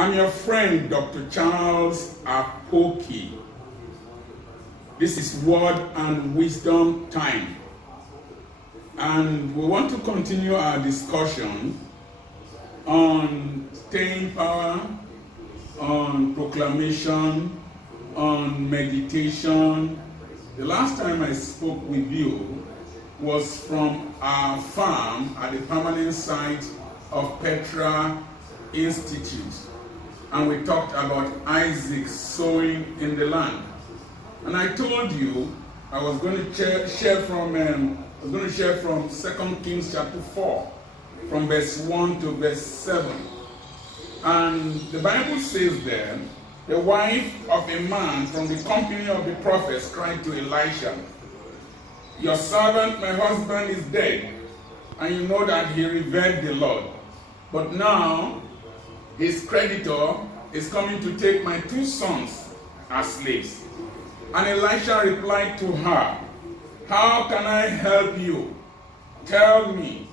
I'm your friend, Dr. Charles Apoki. This is Word and Wisdom time. And we want to continue our discussion on staying power, on proclamation, on meditation. The last time I spoke with you was from our farm at the permanent site of Petra Institute. And we talked about Isaac sowing in the land. And I told you I was going to share from 2 Kings chapter 4, from verse 1 to verse 7. And the Bible says there, the wife of a man from the company of the prophets cried to Elisha, "Your servant, my husband, is dead, and you know that he revered the Lord. But now his creditor is coming to take my 2 sons as slaves." And Elisha replied to her, "How can I help you? Tell me,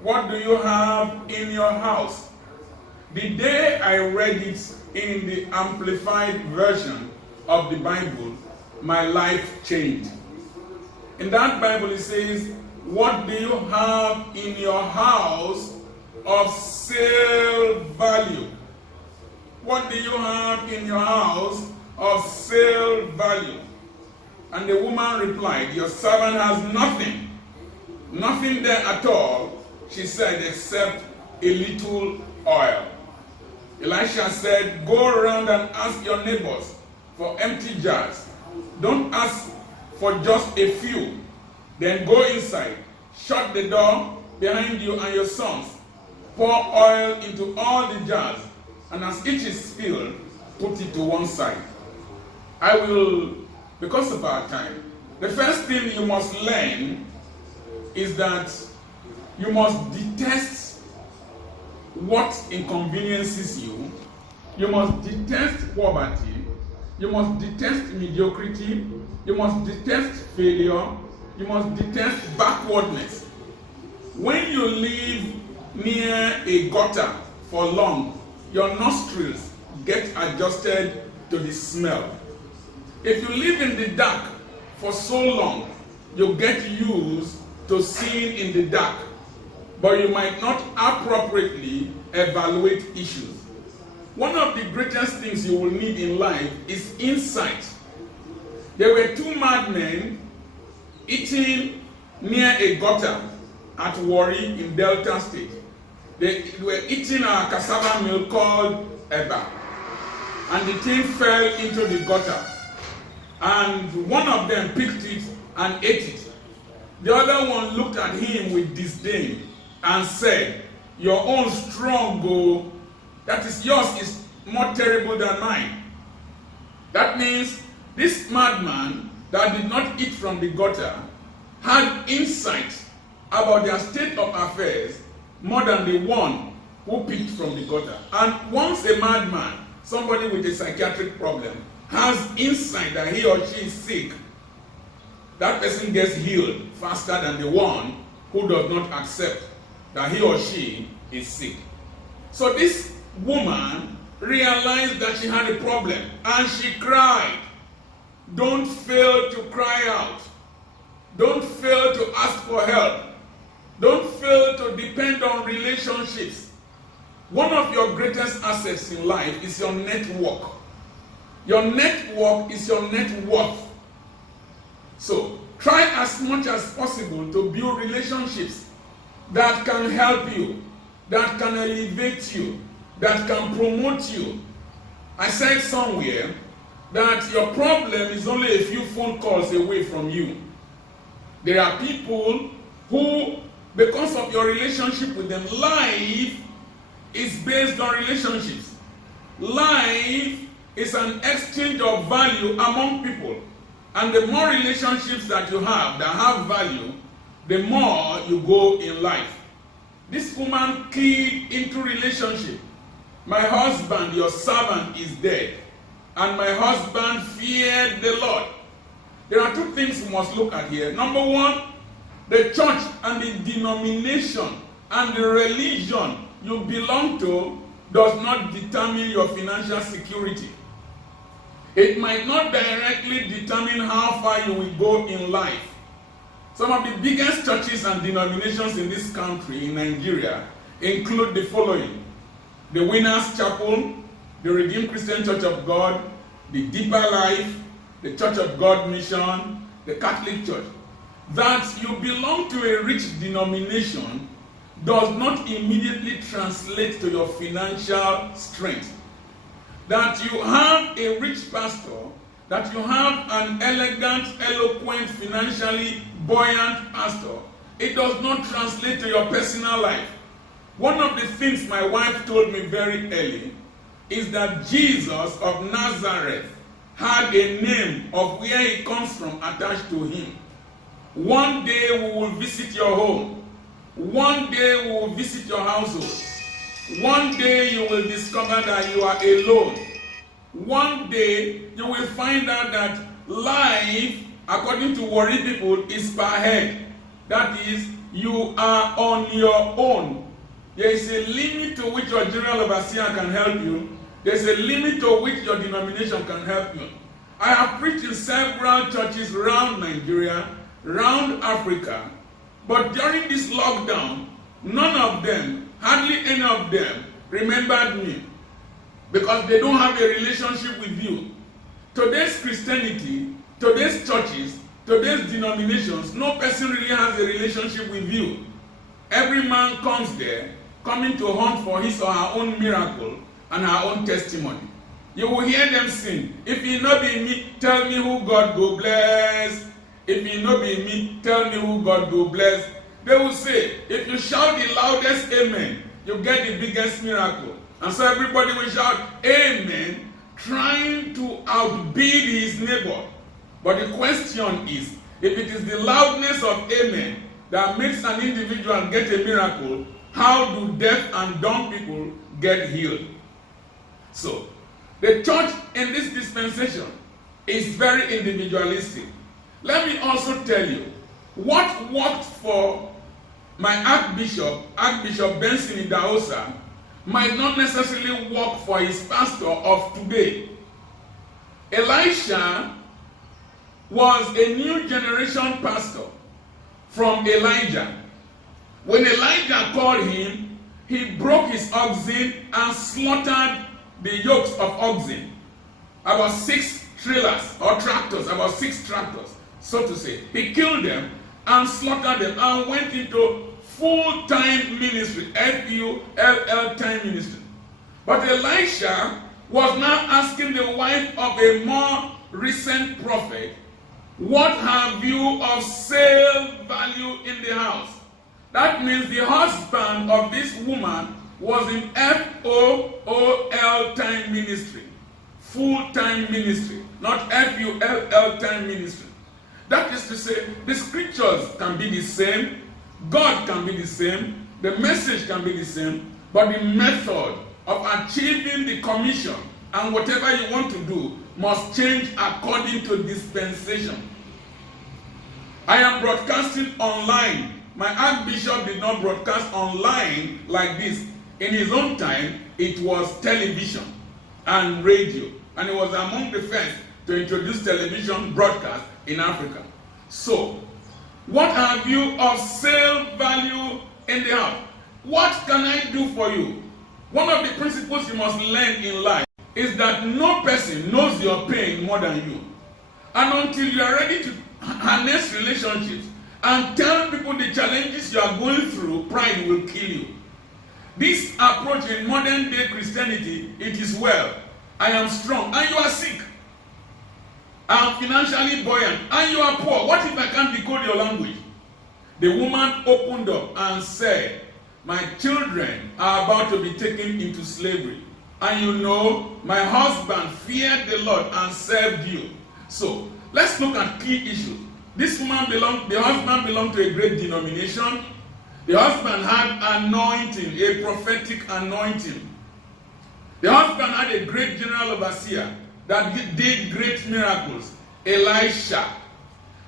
what do you have in your house?" The day I read it in the Amplified version of the Bible, my life changed. In that Bible it says, "What do you have in your house of sale value?" What do you have in your house of sale value? And the woman replied, "Your servant has nothing. Nothing there at all," she said, "except a little oil." Elisha said, "Go around and ask your neighbors for empty jars. Don't ask for just a few. Then go inside, shut the door behind you and your sons. Pour oil into all the jars, and as each is filled, put it to one side." I will, because of our time, the first thing you must learn is that you must detest what inconveniences you. You must detest poverty. You must detest mediocrity. You must detest failure. You must detest backwardness. When you live near a gutter for long, your nostrils get adjusted to the smell. If you live in the dark for so long, you get used to seeing in the dark, but you might not appropriately evaluate issues. One of the greatest things you will need in life is insight. There were 2 madmen eating near a gutter at Warri in Delta State. They were eating a cassava meal called Eba, and the thing fell into the gutter. And one of them picked it and ate it. The other one looked at him with disdain and said, "Your own strong, that is yours, is more terrible than mine." That means this madman that did not eat from the gutter had insight about their state of affairs more than the one who picked from the gutter. And once a madman, somebody with a psychiatric problem, has insight that he or she is sick, that person gets healed faster than the one who does not accept that he or she is sick. So this woman realized that she had a problem and she cried. Don't fail to cry out. Don't fail to ask for help. Don't fail to depend on relationships. One of your greatest assets in life is your network. Your network is your net worth. So try as much as possible to build relationships that can help you, that can elevate you, that can promote you. I said somewhere that your problem is only a few phone calls away from you. There are people who, because of your relationship with them, life is based on relationships. Life is an exchange of value among people. And the more relationships that you have that have value, the more you go in life. This woman keyed into relationship. My husband, your servant, is dead, and my husband feared the Lord. There are 2 things we must look at here. Number 1, the church and the denomination and the religion you belong to does not determine your financial security. It might not directly determine how far you will go in life. Some of the biggest churches and denominations in this country, in Nigeria, include the following: the Winners Chapel, the Redeemed Christian Church of God, the Deeper Life, the Church of God Mission, the Catholic Church. That you belong to a rich denomination does not immediately translate to your financial strength. That you have a rich pastor, that you have an elegant, eloquent, financially buoyant pastor, it does not translate to your personal life. One of the things my wife told me very early is that Jesus of Nazareth had a name of where he comes from attached to him. One day we will visit your home. One day we will visit your household. One day you will discover that you are alone. One day you will find out that life, according to worry people, is per head. That is, you are on your own. There is a limit to which your general overseer can help you. There is a limit to which your denomination can help you. I have preached in several churches around Nigeria, around Africa, but during this lockdown, none of them, hardly any of them, remembered me because they don't have a relationship with you. Today's Christianity, today's churches, today's denominations, no person really has a relationship with you. Every man comes there, coming to hunt for his or her own miracle and her own testimony. You will hear them sing, "If it not be me, tell me who God go bless. If it not be me, tell me who God go bless." They will say, if you shout the loudest amen, you get the biggest miracle. And so everybody will shout amen, trying to outbid his neighbor. But the question is, if it is the loudness of amen that makes an individual get a miracle, how do deaf and dumb people get healed? So, the church in this dispensation is very individualistic. Let me also tell you, what worked for my Archbishop Benson Idahosa, might not necessarily work for his pastor of today. Elisha was a new generation pastor from Elijah. When Elijah called him, he broke his oxen and slaughtered the yokes of oxen. About 6 trailers or tractors, about 6 tractors, so to say. He killed them and slaughtered them and went into full-time ministry, F-U-L-L time ministry. But Elisha was now asking the wife of a more recent prophet, "What have you of sale value in the house?" That means the husband of this woman was in F-O-O-L time ministry, full-time ministry, not F-U-L-L time ministry. That is to say, the scriptures can be the same, God can be the same, the message can be the same, but the method of achieving the commission and whatever you want to do must change according to dispensation. I am broadcasting online. My Archbishop did not broadcast online like this. In his own time, it was television and radio, and he was among the first to introduce television broadcast in Africa. So, what have you of sale value in the house? What can I do for you? One of the principles you must learn in life is that no person knows your pain more than you. And until you are ready to harness relationships and tell people the challenges you are going through, pride will kill you. This approach in modern day Christianity, it is well. I am strong and you are sick. I am financially buoyant and you are poor. What if I can't decode your language? The woman opened up and said, "My children are about to be taken into slavery. And you know, my husband feared the Lord and served you." So, let's look at key issues. This woman the husband belonged to a great denomination. The husband had anointing, a prophetic anointing. The husband had a great general overseer that did great miracles, Elisha.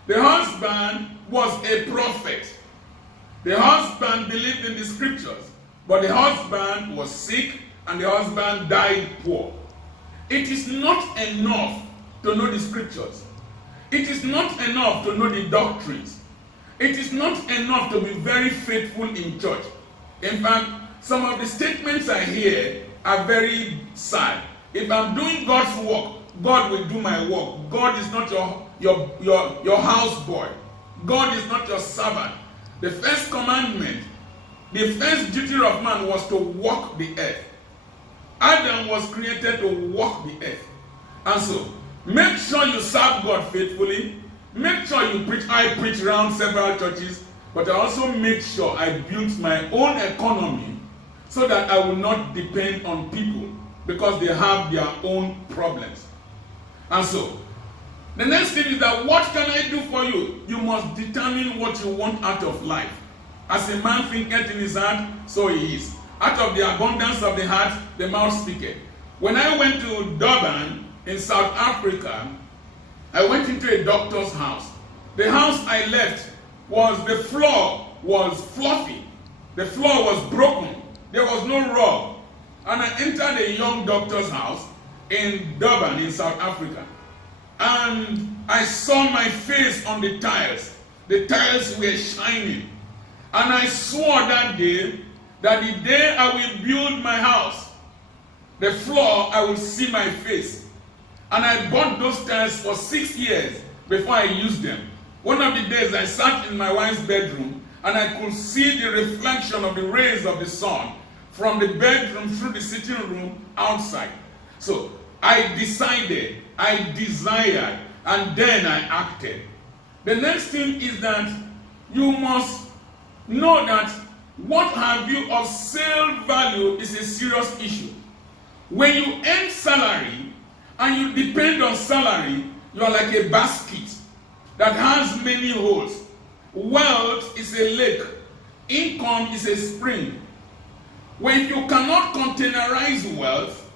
The husband was a prophet. The husband believed in the scriptures, but the husband was sick and the husband died poor. It is not enough to know the scriptures. It is not enough to know the doctrines. It is not enough to be very faithful in church. In fact, some of the statements I hear are very sad. If I'm doing God's work, God will do my work. God is not your houseboy. God is not your servant. The first commandment, the first duty of man was to walk the earth. Adam was created to walk the earth. And so, make sure you serve God faithfully. Make sure you preach. I preach around several churches, but I also make sure I build my own economy so that I will not depend on people because they have their own problems. And so, the next thing is that what can I do for you? You must determine what you want out of life. As a man thinketh in his heart, so he is. Out of the abundance of the heart, the mouth speaketh. When I went to Durban in South Africa, I went into a doctor's house. The house I left the floor was fluffy. The floor was broken. There was no rug. And I entered a young doctor's house in Durban in South Africa. And I saw my face on the tiles. The tiles were shining. And I swore that day that the day I will build my house, the floor, I will see my face. And I bought those tiles for 6 years before I used them. One of the days I sat in my wife's bedroom and I could see the reflection of the rays of the sun from the bedroom through the sitting room outside. So I decided, I desired, and then I acted. The next thing is that you must know that what have you of sale value is a serious issue. When you earn salary and you depend on salary, you are like a basket that has many holes. Wealth is a lake. Income is a spring. When you cannot containerize wealth,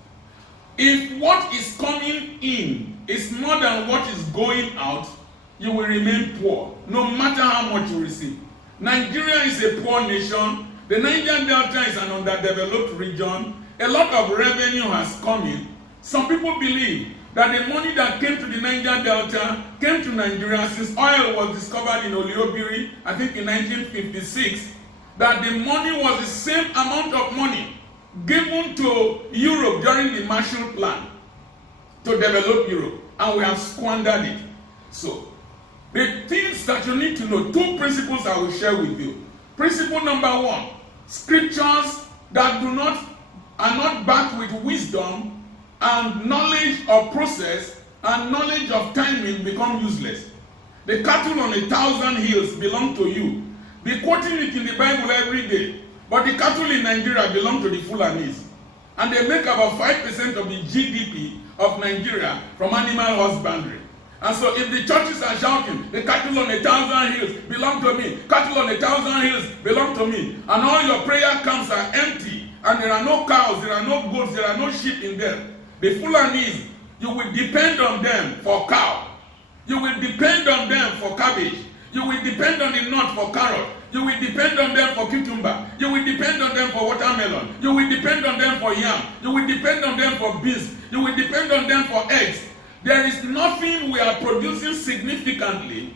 if what is coming in is more than what is going out, you will remain poor, no matter how much you receive. Nigeria is a poor nation. The Niger Delta is an underdeveloped region. A lot of revenue has come in. Some people believe that the money that came to the Niger Delta came to Nigeria since oil was discovered in Oliobiri, I think in 1956, that the money was the same amount of money given to Europe during the Marshall Plan to develop Europe, and we have squandered it. So, the things that you need to know, 2 principles I will share with you. Principle number 1, scriptures that are not backed with wisdom and knowledge of process and knowledge of timing become useless. The cattle on 1,000 hills belong to you. Be quoting it in the Bible every day, but the cattle in Nigeria belong to the Fulanis. And they make about 5% of the GDP of Nigeria from animal husbandry. And so if the churches are shouting, the cattle on 1,000 hills belong to me, cattle on 1,000 hills belong to me, and all your prayer camps are empty, and there are no cows, there are no goats, there are no sheep in them, the Fulanis, you will depend on them for cow. You will depend on them for cabbage. You will depend on the north for carrot. You will depend on them for cucumber. You will depend on them for watermelon. You will depend on them for yam. You will depend on them for beans. You will depend on them for eggs. There is nothing we are producing significantly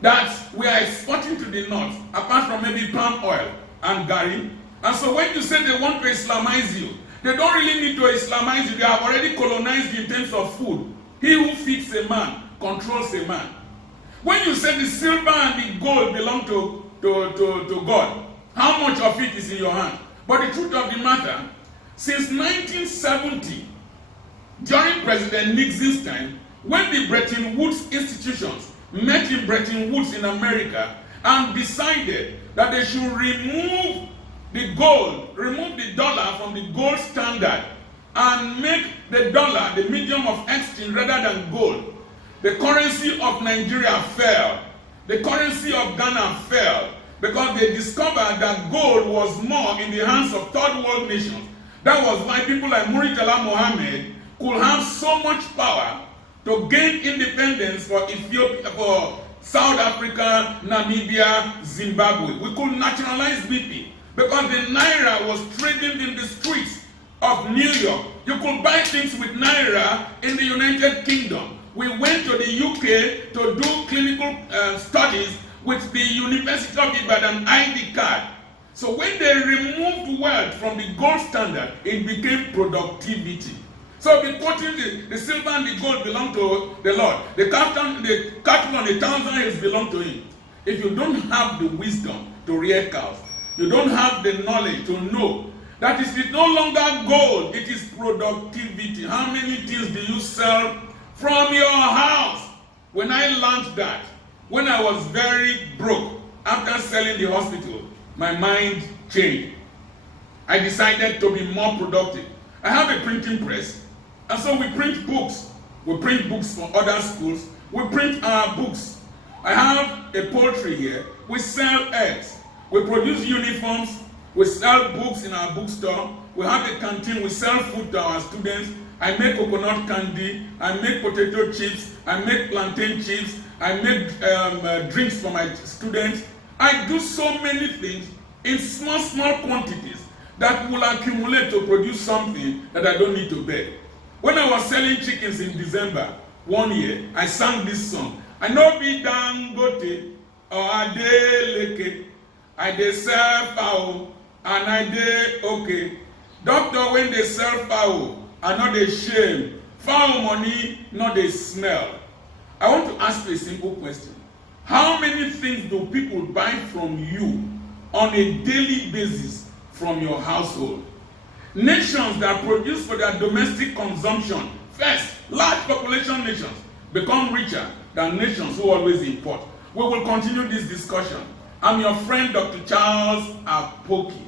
that we are exporting to the north, apart from maybe palm oil and gari. And so when you say they want to Islamize you, they don't really need to Islamize you. They have already colonized you in terms of food. He who feeds a man controls a man. When you say the silver and the gold belong to God, how much of it is in your hand? But the truth of the matter, since 1970, during President Nixon's time, when the Bretton Woods institutions met in Bretton Woods in America and decided that they should remove the gold, remove the dollar from the gold standard and make the dollar the medium of exchange rather than gold, the currency of Nigeria fell. The currency of Ghana fell because they discovered that gold was more in the hands of third world nations. That was why people like Murtala Mohammed could have so much power to gain independence for Ethiopia, for South Africa, Namibia, Zimbabwe. We could nationalize BP because the Naira was trading in the streets of New York. You could buy things with Naira in the United Kingdom. We went to the UK to do clinical studies with the University of Ibadan ID card. So when they removed wealth from the gold standard, it became productivity. So the silver and the gold belong to the Lord. The cattle on 1,000 hills belong to Him. If you don't have the wisdom to rear cows, you don't have the knowledge to know that it is no longer gold, it is productivity. How many things do you sell from your house? When I learned that, when I was very broke, after selling the hospital, my mind changed. I decided to be more productive. I have a printing press, and so we print books. We print books for other schools. We print our books. I have a poultry here. We sell eggs. We produce uniforms. We sell books in our bookstore. We have a canteen. We sell food to our students. I make coconut candy. I make potato chips. I make plantain chips. I make drinks for my students. I do so many things in small quantities that will accumulate to produce something that I don't need to beg. When I was selling chickens in December one year, I sang this song. I know be Dangote or Adeleke. I dey sell fowl and I dey okay. Doctor, when they sell fowl, I no dey shame. Fowl money no dey smell. I want to ask you a simple question. How many things do people buy from you on a daily basis from your household? Nations that produce for their domestic consumption, first, large population nations, become richer than nations who always import. We will continue this discussion. I'm your friend, Dr. Charles Apoki.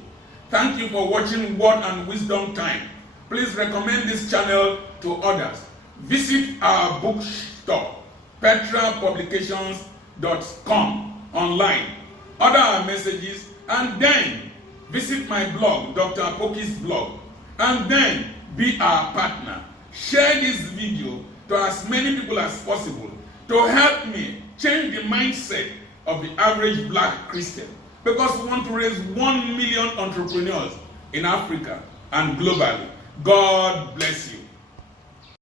Thank you for watching Word and Wisdom Time. Please recommend this channel to others. Visit our bookstore, petrapublications.com online. Order our messages, and then visit my blog, Dr. Apoki's blog, and then be our partner. Share this video to as many people as possible to help me change the mindset of the average black Christian, because we want to raise 1 million entrepreneurs in Africa and globally. God bless you.